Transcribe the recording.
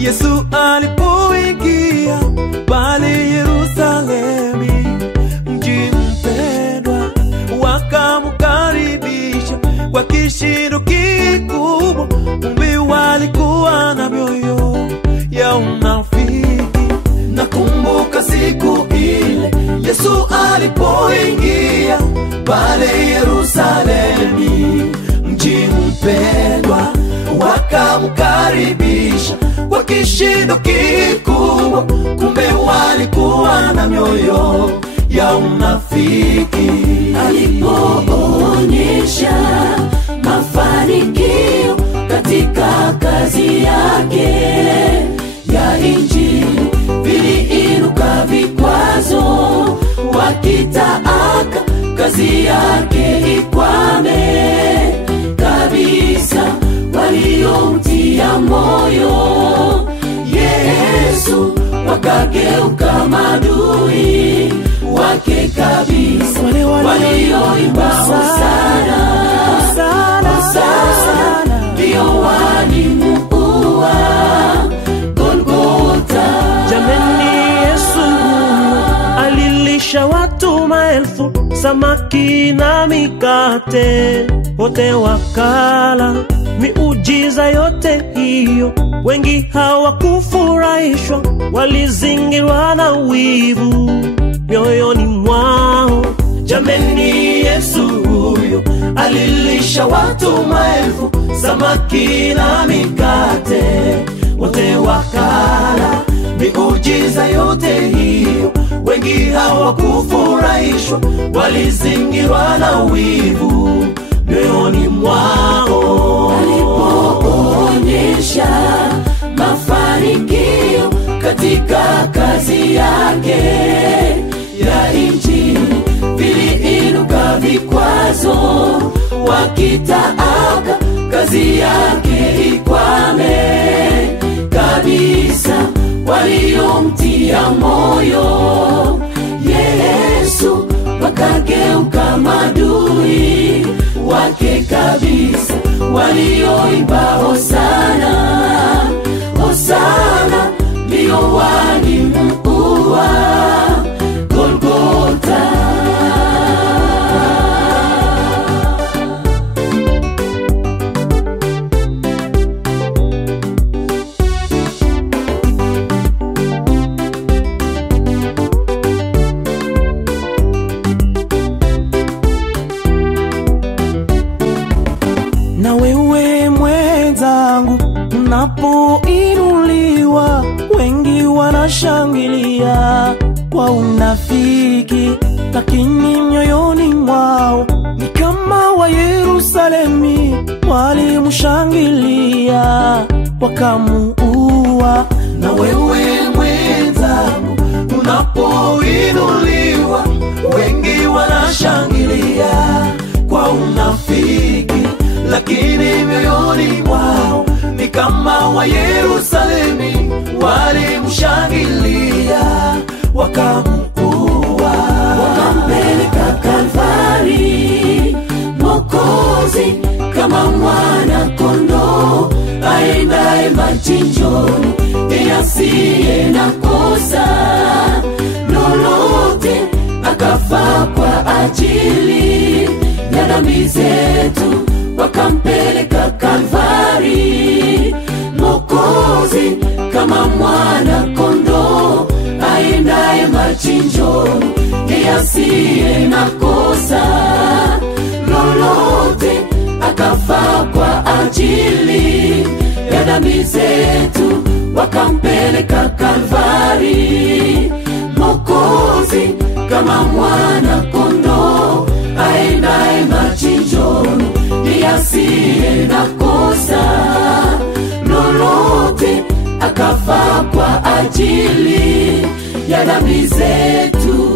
Yesu alipoingia pale Yerusalemi, mji mpendwa, wakamkaribisha kwa kishindo kikubwa. Kumbe walikuwa na mioyo ya unafiki. Nakumbuka siku ile Yesu alipoingia pale Yerusalemi, mji mpendwa, wakamkaribisha kwa kishindo kikubwa. Kumbe walikuwa na mioyo ya unafiki. Alipoonyesha mafanikio katika kazi yake ya Injili, viliinuka vikwazo wakitaka kazi yake ikwame kabisa. Waliomtia moyo Yesu wakageuka maadui wake kabisa. Walioimba hosana, hosana, ndio walimuua Golgotha. Jameni, Yesu alilisha watu maelfu, samaki na mikate, wote wakala. Miujiza yote hiyo, wengi hawakufurahishwa, walizingirwa na wivu mioyoni mwao. Jameni, Yesu huyo alilisha watu maelfu, samaki na mikate, wote wakala. Miujiza yote hiyo, wengi hawakufurahishwa, walizingirwa na wivu mioyoni mwao. Alipoonyesha mafanikio katika kazi yake ya Injili, viliinuka vikwazo wakitaka kazi yake ikwame kabisa. Waliomtia moyo Yesu wakageuka maadui wake kabisa. Walioimba hosana, hosana, ndio walimuua Golgotha. Na wewe mwenzangu, unapoinuliwa wengi wanashangilia kwa unafiki, lakini mioyoni mwao ni kama wa Yerusalemi, walimshangilia wakamuua. Na wewe mwenzangu, unapoinuliwa wengi wanashangilia kwa unafiki, lakini mioyoni mwao ni kama wa Yerusalemi, walimshangilia wakamuua. Wakampeleka Kalvari Mwokozi kama mwana kondoo aendaye machinjoni, asiye na kosa lolote, akafa kwa ajili ya dhambi zetu. Wakampeleka Kalvari Mwokozi kama mwana kondoo aendaye machinjoni, asiye na kosa lolote, akafa kwa ajili ya dhambi zetu. Wakampeleka Kalvari Mwokozi kama mwana kondoo aendaye machinjoni, asiye na kosa lolote, akafa kwa ajili ya dhambi zetu.